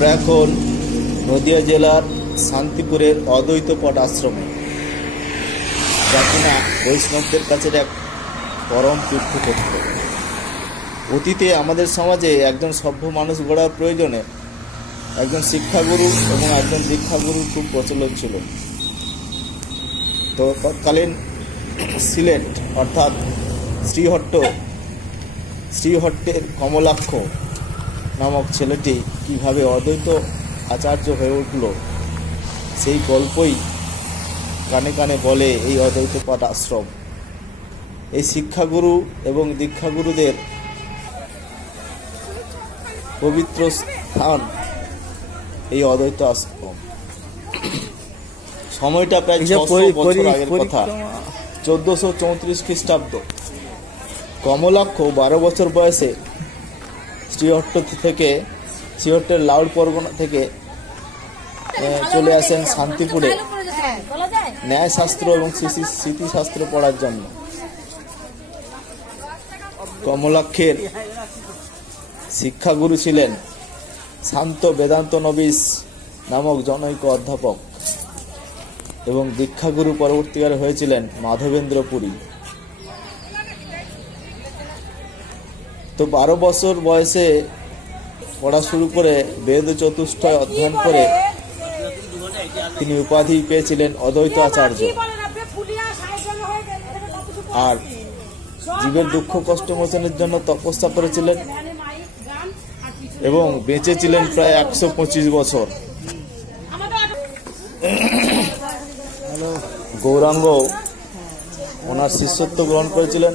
আমরা এখন নদিয়া জেলার শান্তিপুরের অদ্বৈত পট আশ্রমে, যা কিনা বৈষ্ণবদের কাছে এক পরম তীর্থক্ষেত্র। অতীতে আমাদের সমাজে একজন সভ্য মানুষ গড়ার প্রয়োজনে একজন শিক্ষাগুরু এবং একজন দীক্ষাগুরুর খুব প্রচলন ছিল। তো তৎকালীন সিলেট অর্থাৎ শ্রীহট্টের কমলাক্ষ নামক ছেলেটি কিভাবে অদ্বৈত আচার্য হয়ে উঠল, সেই গল্পই কানে কানে বলে এই অদ্বৈত পট আশ্রম। এই শিক্ষাগুরু এবং দীক্ষাগুরুদের পবিত্র স্থান এই অদ্বৈত আশ্রম। সময়টা প্রায় 600 বছর আগের কথা, 1434 খ্রিস্টাব্দ। কমলাক্ষ 12 বছর বয়সে শ্রীহট্টের লাউড় পরগনা থেকে চলে আসেন শান্তিপুরে ন্যায়শাস্ত্র এবং স্মৃতিশাস্ত্র পড়ার জন্য। কমলাক্ষের শিক্ষাগুরু ছিলেন শান্ত বেদান্ত নবিশ নামক জনৈক অধ্যাপক এবং দীক্ষাগুরু পরবর্তীকালে হয়েছিলেন মাধবেন্দ্র পুরী। তো 12 বছর বয়সে পড়া শুরু করে বেদ চতুষ্টয় অধ্যয়ন করে তিনি উপাধি পেয়েছিলেন অদ্বৈত আচার্য। আর জীবের দুঃখ কষ্ট মোচনের জন্য তপস্যা করেছিলেন এবং বেঁচেছিলেন প্রায় 125 বছর। গৌরাঙ্গ ওনার শিষ্যত্ব গ্রহণ করেছিলেন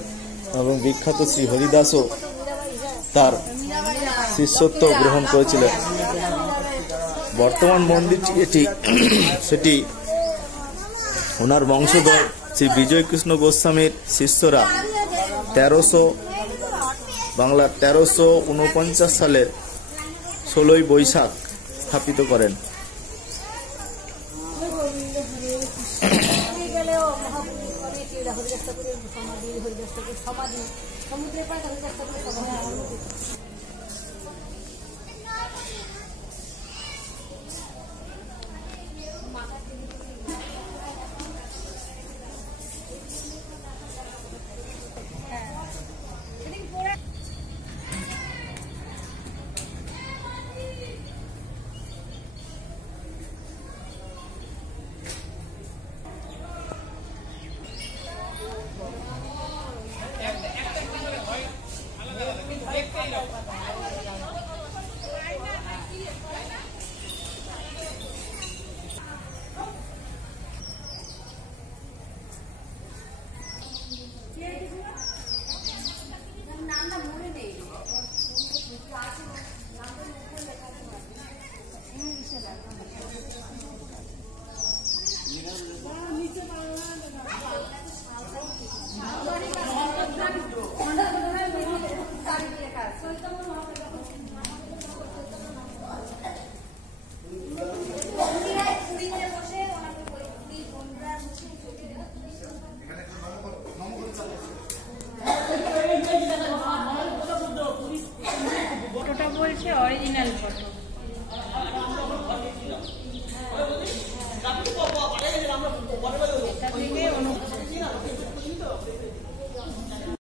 এবং বিখ্যাত শ্রী হরিদাসও তার শিষ্যত্ব গ্রহণ করেছিলেন। বর্তমান মন্দিরটি সেটি ওনার বংশধর শ্রী বিজয় কৃষ্ণ গোস্বামীর শিষ্যরা 1349 সালের 16ই বৈশাখ স্থাপিত করেন।